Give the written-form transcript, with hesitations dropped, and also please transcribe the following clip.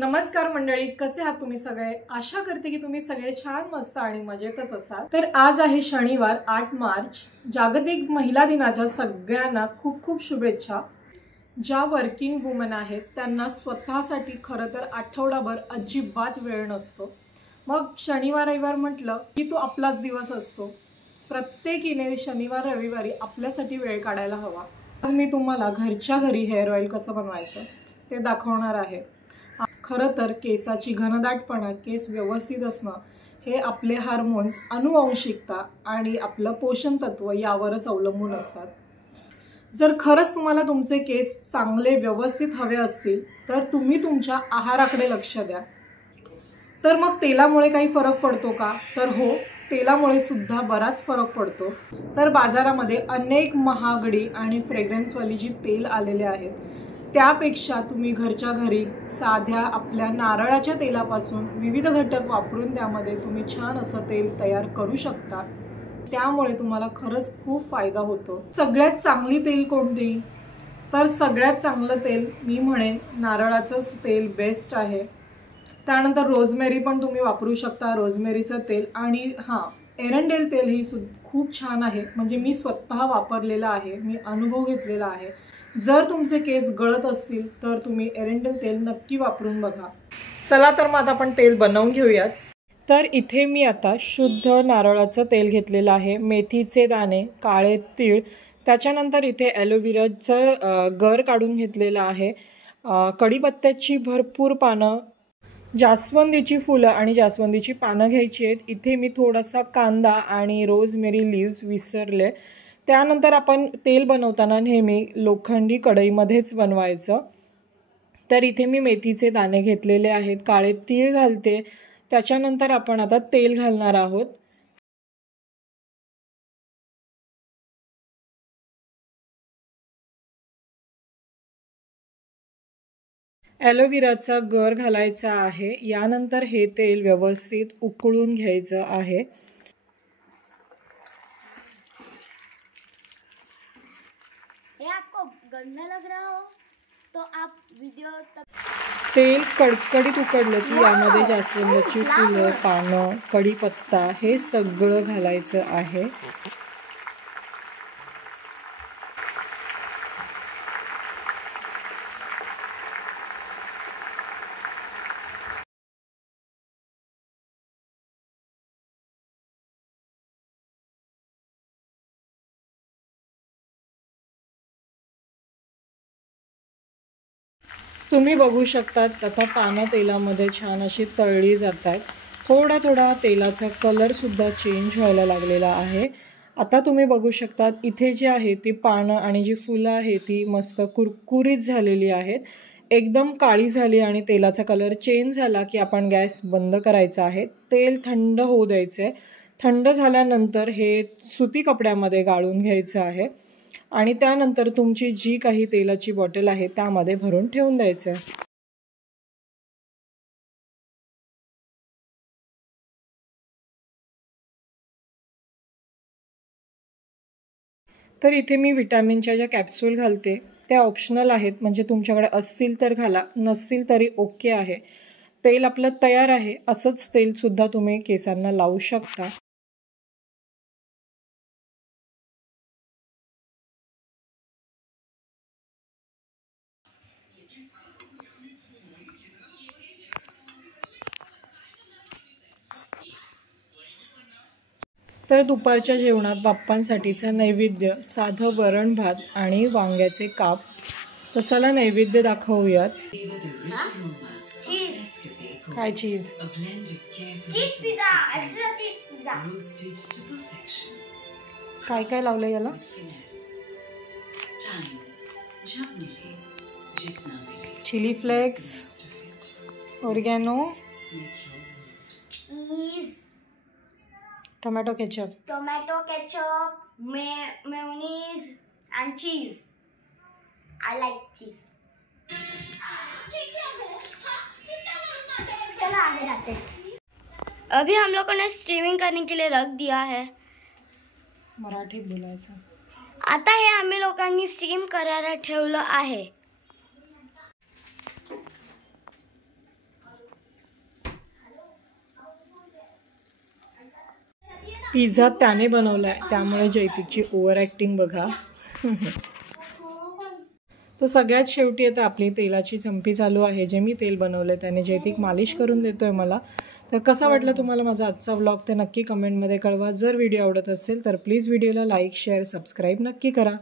नमस्कार मंडळी, कसे आहात तुम्ही सगळे? आशा करते की तुम्ही सगळे छान मस्त आणि मजेतच असाल। तर आज आहे शनिवार 8 मार्च, जागतिक महिला दिनाच्या सगळ्यांना खूप खूप शुभेच्छा। ज्या वर्किंग वुमन आहेत त्यांना स्वतःसाठी खरं तर आठवडाभर अजिबात वेळ नसतो। मग शनिवार रविवार म्हटलं की तो आपलाच दिवस असतो। प्रत्येकीने शनिवार रविवारी आपल्यासाठी वेळ काढायला हवा। आज मी तुम्हाला घरच्या घरी हेअर ऑइल कसं बनवायचं ते दाखवणार आहे। खरं तर केसाची घनदाटपणा, केस व्यवस्थित असणं हे आपले हार्मोन्स, अनुवंशिकता आणि आपलं पोषण तत्व यावरच अवलंबून असतात। जर खरंच तुम्हाला तुमचे केस चांगले व्यवस्थित हवे असतील तर तुम्ही तुमच्या आहाराकडे लक्ष द्या। तर मग तेलामुळे काही फरक पडतो का? तर हो, तेलामुळे सुद्धा बराच फरक पडतो। तर बाजारामध्ये अनेक महागडी आणि फ्रेग्रन्सवाली जी तेल आलेले आहेत त्यापेक्षा तुम्ही घरच्या घरी साध्या आपल्या नारळाच्या तेलापासून विविध घटक वापरून त्यामध्ये तुम्ही छान असं तेल तयार करू शकता। त्यामुळे तुम्हाला खरंच खूप फायदा होतो। सगळ्यात चांगली तेल कोणती? तर सगळ्यात चांगलं तेल मी म्हणेन नारळाचंच तेल बेस्ट आहे। त्यानंतर रोजमेरी पण तुम्ही वापरू शकता, रोजमेरीचं तेल। आणि हां, एरंडेल तेल ही खूप छान आहे, म्हणजे मी स्वतः वापरलेलं आहे, मी अनुभव घेतलेला आहे। जर तुमचे केस गळत असतील तर तुम्ही एरंडेल तेल नक्की वापरून बघा। चला तर मग आता आपण तेल बनवून घेऊयात। तर इथे मी आता शुद्ध नारळाचं तेल घेतलेलं आहे, मेथीचे दाणे, काळे तीळ, त्याच्यानंतर इथे ॲलोवेराचं गर काढून घेतलेलं आहे, कढीपत्त्याची भरपूर पानं, जास्वंदीची फुलं आणि जास्वंदीची पानं घ्यायची आहेत। इथे मी थोडासा कांदा आणि रोजमेरी लीव्स विसरले। त्यानंतर आपण तेल बनवताना नेहमी लोखंडी कढईमध्येच बनवायचं। तर इथे मी मेथीचे दाणे घेतलेले आहेत, काळे तीळ घालते, त्याच्यानंतर आपण आता तेल घालणार आहोत। ॲलोवेराचा गर घालायचा आहे। यानंतर हे तेल व्यवस्थित उकळून घ्यायचं आहे। आपको गंदा लग रहा हो तो आप वीडियो तेल कडकडीत उकडलं की यामध्ये जास्वंदीची फुलं, पानं, कढीपत्ता हे सगळं घालायचं आहे। तुम्ही बघू शकतात आता पानं तेलामध्ये छान अशी तळली जात आहेत। थोडा थोडा तेलाचा कलरसुद्धा चेंज व्हायला लागलेला आहे। आता तुम्ही बघू शकतात इथे जे आहे ती पानं आणि जी फुलं आहे ती मस्त कुरकुरीत झालेली आहेत, एकदम काळी झाली आणि तेलाचा कलर चेंज झाला की आपण गॅस बंद करायचा आहे। तेल थंड होऊ द्यायचं आहे। थंड झाल्यानंतर हे सुती कपड्यामध्ये गाळून घ्यायचं आहे आणि त्यानंतर तुमची जी काही तेलाची बॉटल आहे त्यामध्ये भरून ठेवून द्यायचं आहे। तर इथे मी विटॅमिनच्या ज्या कॅप्सूल घालते त्या ऑप्शनल आहेत, म्हणजे तुमच्याकडे असतील तर घाला, नसतील तरी ओके आहे। तेल आपलं तयार आहे। असंच तेलसुद्धा तुम्ही केसांना लावू शकता। तर दुपारच्या जेवणात बाप्पांसाठीचं नैवेद्य साधं वरण भात आणि वांग्याचे काप। तर चला नैवेद्य दाखवूयात। काय cheese? Cheese pizza, extra cheese pizza. काय काय लावलं याला? Chilli flakes, oregano, cheese, tomato ketchup, mayonnaise and cheese. I like cheese. चलो आगे जाते हैं। अभी हम लोगों ने स्ट्रीमिंग करने के लिए रख दिया है। मराठीत बोलायचं। आता हे आम्ही लोकांनी स्ट्रीम करायला ठेवलं आहे। पिझ्झा त्याने बनवलाय त्यामुळे जयतिकची ओव्हर ॲक्टिंग बघा. तर सगळ्यात शेवटी आता आपली तेलाची चमटी चालू आहे. जे मी तेल बनवलं आहे त्याने जयतिक मालिश करून देतोय मला. तर कसा वाटला तुम्हाला माझा आजचा व्लॉग ते नक्की कमेंटमध्ये कळवा. जर व्हिडिओ आवडत असेल तर प्लीज व्हिडिओला लाईक शेअर सबस्क्राईब नक्की करा.